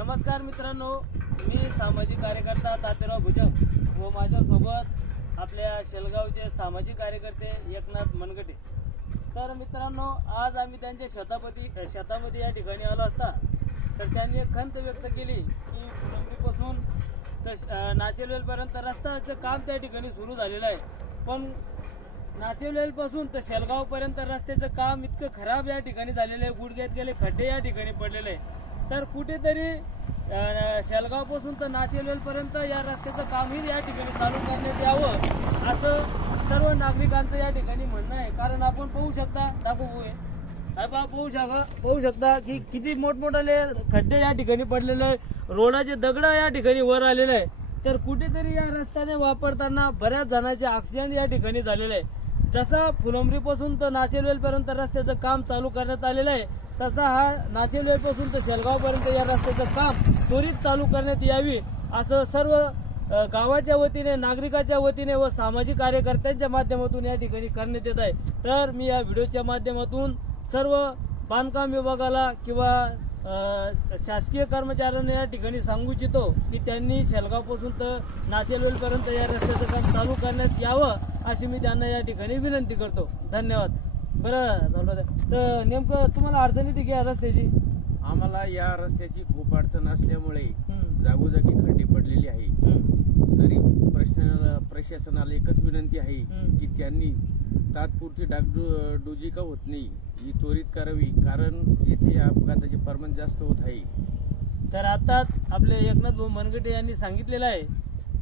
नमस्कार मित्रांनो, मी सामाजिक कार्यकर्ता तात्याराव भुजंग व माझ्यासोबत आपल्या शेलगावचे सामाजिक कार्यकर्ते एकनाथ मनगटे। तर मित्रांनो, आज आम्ही त्यांच्या शेतामध्ये या ठिकाणी आलो असता तर त्यांनी एक खंत व्यक्त केली की फुलंब्रीपासून तर नाचेलवेलपर्यंत रस्त्याचं काम त्या ठिकाणी सुरू झालेलं आहे, पण नाचेलवेलपासून तर शेलगावपर्यंत रस्त्याचं काम इतकं खराब या ठिकाणी झालेलं आहे, गुडघ्यात गेले खड्डे या ठिकाणी पडलेले आहे। तर कुठेतरी शेलगावपासून तर नाचेलवेलपर्यंत या रस्त्याचं कामही या ठिकाणी चालू करण्यात यावं असं सर्व नागरिकांचं या ठिकाणी म्हणणं आहे। कारण आपण पाहू शकता, पाहू शकता की किती मोठमोठाले खड्डे या ठिकाणी पडलेले आहे, रोडाचे दगड या ठिकाणी वर आलेले आहे। तर कुठेतरी या रस्त्याने वापरताना बऱ्याच जणांचे ऍक्सिडेंट या ठिकाणी झालेले आहे। जसा फुलंब्रीपासून तर नाचेलवेलपर्यंत रस्त्याचं काम चालू करण्यात आलेलं आहे, तसा हा नाचेलवेलपासून तर शेलगावपर्यंत या रस्त्याचं काम त्वरित चालू करण्यात यावी असं सर्व गावाच्या वतीने, नागरिकाच्या वतीने व सामाजिक कार्यकर्त्यांच्या माध्यमातून या ठिकाणी करण्यात येत आहे। तर मी या व्हिडिओच्या माध्यमातून सर्व बांधकाम विभागाला किंवा शासकीय कर्मचाऱ्यांना या ठिकाणी सांगू इच्छितो की त्यांनी शेलगावपासून तर नाचेलवेलपर्यंत या रस्त्याचं काम चालू करण्यात यावं अशी मी त्यांना या ठिकाणी विनंती करतो। धन्यवाद। बरं, तर नेमकं तुम्हाला अडचण येते की या रस्त्याची? आम्हाला या रस्त्याची खूप अडचण असल्यामुळे जागोजागी खड्डे पडलेले आहे। तरी प्रशासनाला एकच विनंती आहे की त्यांनी तात्पुरती डागडुजी का होत नाही ही त्वरित करावी, कारण येथे अपघाताचे प्रमाण जास्त होत आहे। तर आता आपले एकनाथ भाऊ मनगटे यांनी सांगितलेलं आहे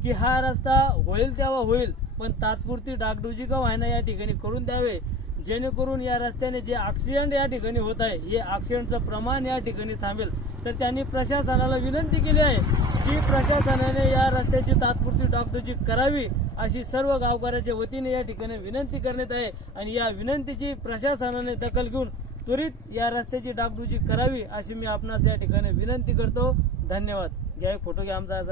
की हा रस्ता होईल तेव्हा होईल, पण तात्पुरती डागडुजी का व्हायना या ठिकाणी करून द्यावे, जेणेकरून या रस्त्याने जे ऍक्सिडेंट या ठिकाणी होत आहे हे ऍक्सिडेंटचं प्रमाण या ठिकाणी थांबेल। तर त्यांनी प्रशासनाला विनंती केली आहे की प्रशासनाने या रस्त्याची तात्पुरती डागडुजी करावी अशी सर्व गावकऱ्याच्या वतीने या ठिकाणी विनंती करण्यात आहे। आणि या विनंतीची प्रशासनाने दखल घेऊन त्वरित या रस्त्याची डागडुजी करावी अशी मी आपणास या ठिकाणी विनंती करतो। धन्यवाद। घ्या एक फोटो घ्या आमचा।